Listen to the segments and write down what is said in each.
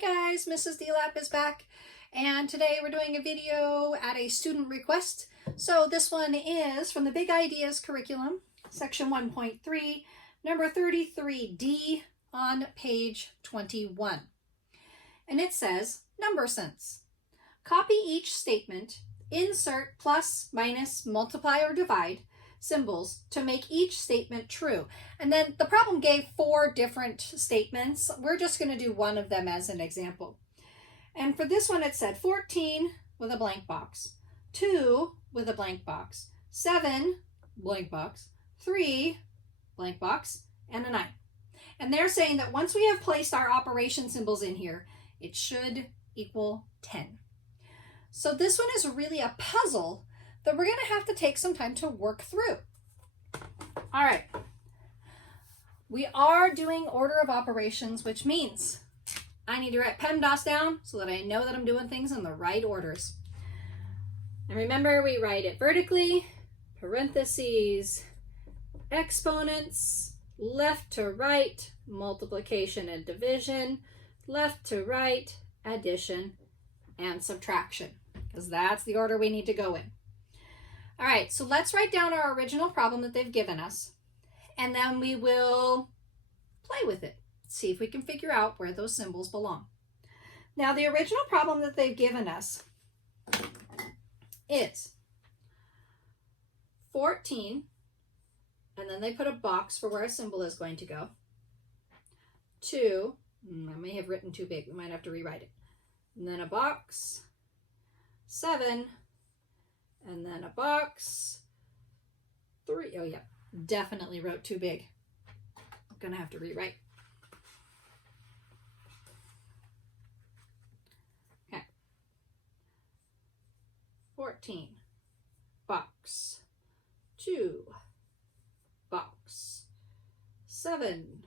Hi guys, Mrs.DeLap is back, and today we're doing a video at a student request. So this one is from the Big Ideas curriculum, section 1.3, number 33D on page 21. And it says, number sense. Copy each statement, insert plus, minus, multiply, or divide symbols to make each statement true. And then the problem gave 4 different statements. We're just going to do one of them as an example. And for this one, it said 14 with a blank box, 2 with a blank box, 7 blank box, 3 blank box, and a 9. And they're saying that once we have placed our operation symbols in here, it should equal 10. So this one is really a puzzle that we're going to have to take some time to work through. All right. We are doing order of operations, which means I need to write PEMDAS down so that I know that I'm doing things in the right orders. And remember, we write it vertically, parentheses, exponents, left to right, multiplication and division, left to right, addition and subtraction, because that's the order we need to go in. All right, so let's write down our original problem that they've given us, and then we will play with it, see if we can figure out where those symbols belong. Now, the original problem that they've given us is 14, and then they put a box for where a symbol is going to go. 2, I may have written too big, we might have to rewrite it. And then a box, 7, and then a box, 3. Oh yeah, definitely wrote too big. I'm gonna have to rewrite. Okay. 14, box, 2, box, 7,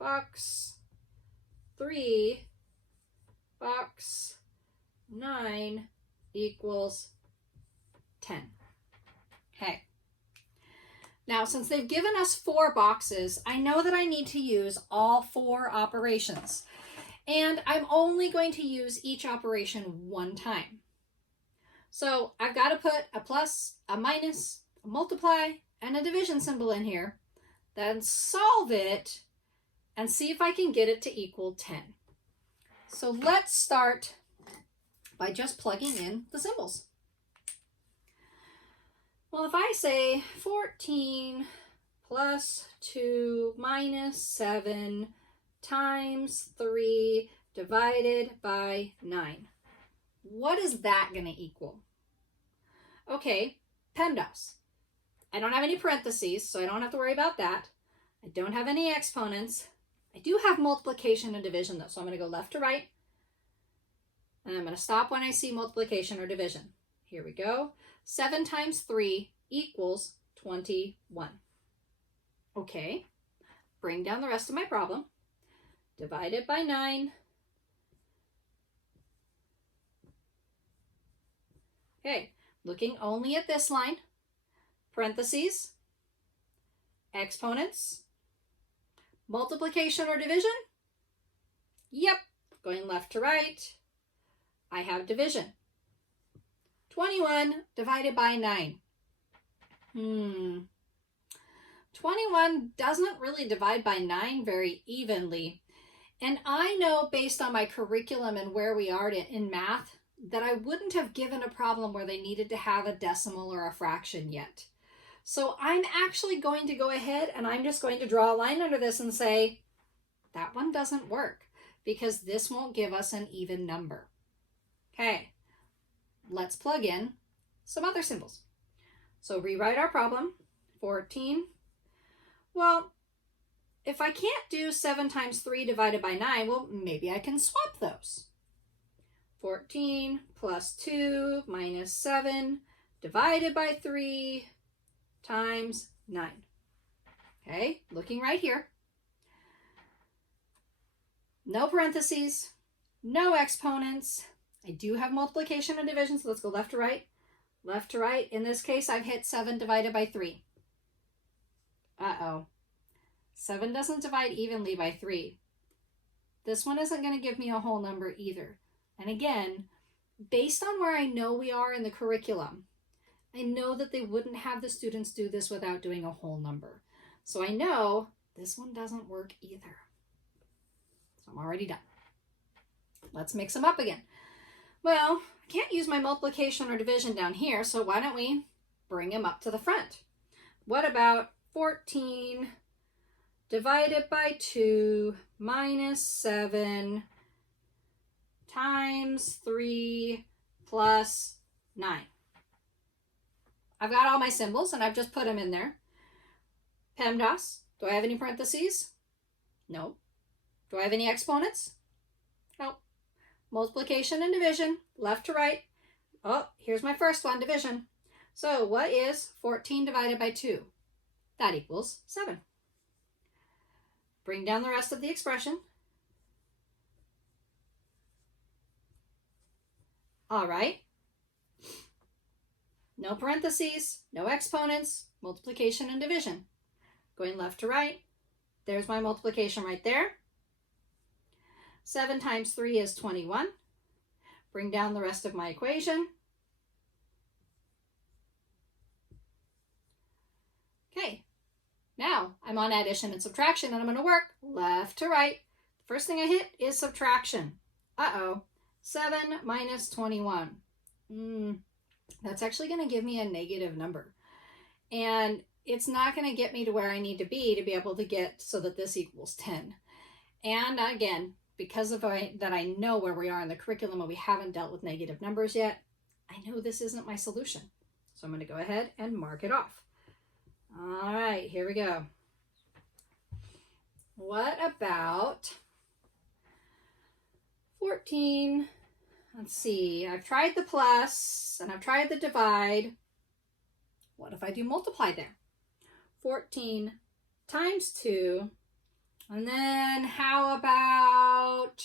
box, 3, box, 9 equals 10. Okay. Now, since they've given us 4 boxes, I know that I need to use all 4 operations. And I'm only going to use each operation one time. So I've got to put a plus, a minus, a multiply, and a division symbol in here. Then solve it and see if I can get it to equal 10. So let's start by just plugging in the symbols. Well, if I say 14 plus 2 minus 7 times 3 divided by 9, what is that going to equal? Okay, PEMDAS. I don't have any parentheses, so I don't have to worry about that. I don't have any exponents. I do have multiplication and division, though, so I'm going to go left to right. And I'm going to stop when I see multiplication or division. Here we go. 7 times 3 equals 21. Okay, bring down the rest of my problem. Divide it by 9. Okay, looking only at this line. Parentheses, exponents, multiplication or division? Yep, going left to right. I have division. 21 divided by 9. 21 doesn't really divide by 9 very evenly. And I know based on my curriculum and where we are in math that I wouldn't have given a problem where they needed to have a decimal or a fraction yet. So I'm actually going to go ahead and I'm just going to draw a line under this and say that one doesn't work because this won't give us an even number. Okay, let's plug in some other symbols. So rewrite our problem, 14. Well, if I can't do 7 times 3 divided by 9, well, maybe I can swap those. 14 plus 2 minus 7 divided by 3 times 9. Okay, looking right here. No parentheses, no exponents. I do have multiplication and division, so let's go left to right. Left to right. In this case, I've hit 7 divided by 3. Uh-oh. 7 doesn't divide evenly by 3. This one isn't going to give me a whole number either. And again, based on where I know we are in the curriculum, I know that they wouldn't have the students do this without doing a whole number. So I know this one doesn't work either. So I'm already done. Let's mix them up again. Well, I can't use my multiplication or division down here, so why don't we bring them up to the front? What about 14 divided by 2 minus 7 times 3 plus 9? I've got all my symbols and I've just put them in there. PEMDAS, do I have any parentheses? No. Do I have any exponents? No. Multiplication and division, left to right. Oh, here's my first one, division. So what is 14 divided by 2? That equals 7. Bring down the rest of the expression. All right. No parentheses, no exponents, multiplication and division. Going left to right, there's my multiplication right there. 7 times 3 is 21. Bring down the rest of my equation. Okay, now I'm on addition and subtraction, and I'm going to work left to right. The first thing I hit is subtraction. Uh-oh, 7 minus 21. That's actually going to give me a negative number. And it's not going to get me to where I need to be able to get so that this equals 10. And again, because of that I know where we are in the curriculum and we haven't dealt with negative numbers yet, I know this isn't my solution. So I'm going to go ahead and mark it off. All right, here we go. What about 14? Let's see, I've tried the plus and I've tried the divide. What if I do multiply there? 14 times 2. And then how about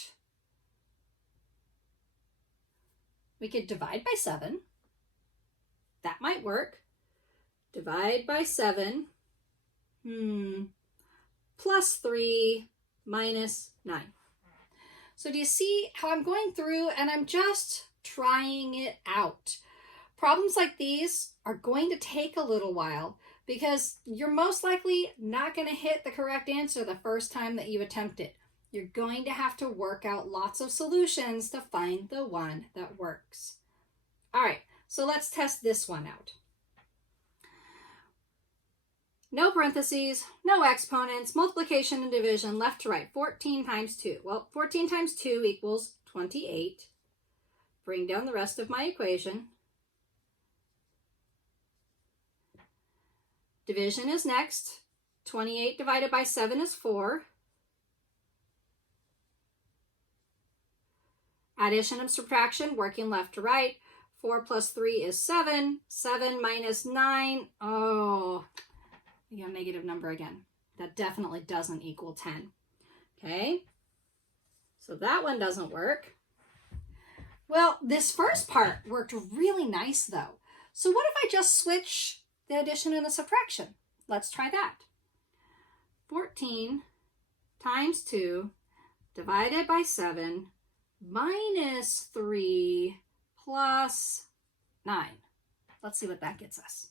we could divide by 7. That might work. Divide by 7. Plus 3 minus 9. So do you see how I'm going through and I'm just trying it out? Problems like these are going to take a little while because you're most likely not going to hit the correct answer the first time that you attempt it. You're going to have to work out lots of solutions to find the one that works. All right, so let's test this one out. No parentheses, no exponents, multiplication and division, left to right, 14 times 2. Well, 14 times 2 equals 28. Bring down the rest of my equation. Division is next. 28 divided by 7 is 4. Addition and subtraction, working left to right. 4 plus 3 is 7. 7 minus 9. Oh, we got a negative number again. That definitely doesn't equal 10. Okay, so that one doesn't work. Well, this first part worked really nice though. So what if I just switch the addition and the subtraction? Let's try that. 14 times 2 divided by 7 minus 3 plus 9. Let's see what that gets us.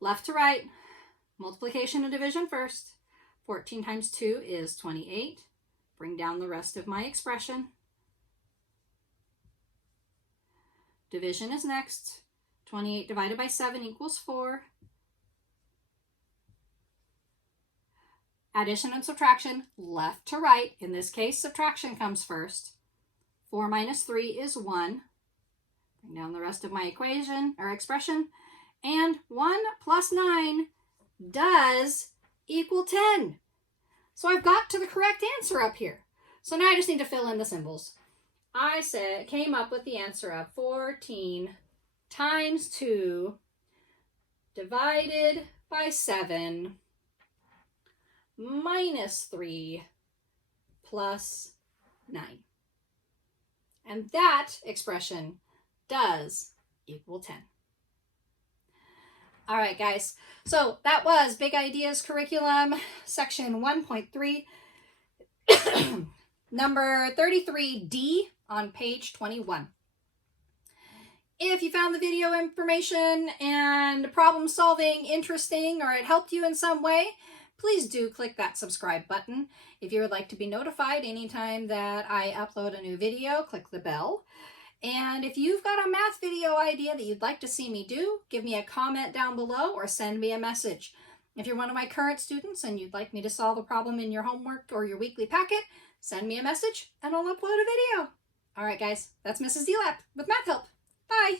Left to right, multiplication and division first. 14 times 2 is 28. Bring down the rest of my expression. Division is next. 28 divided by 7 equals 4. Addition and subtraction, left to right. In this case, subtraction comes first. 4 minus 3 is 1. Bring down the rest of my equation or expression. And 1 plus 9 does equal 10. So I've got to the correct answer up here. So now I just need to fill in the symbols. I came up with the answer of 14 times 2 divided by 7 minus 3 plus 9. And that expression does equal 10. All right, guys. So that was Big Ideas Curriculum, section 1.3. Number 33D on page 21. If you found the video information and problem solving interesting, or it helped you in some way, please do click that subscribe button. If you would like to be notified anytime that I upload a new video, click the bell. And if you've got a math video idea that you'd like to see me do, give me a comment down below or send me a message. If you're one of my current students and you'd like me to solve a problem in your homework or your weekly packet, send me a message and I'll upload a video. All right, guys, that's Mrs.DeLap with Math Help. Bye.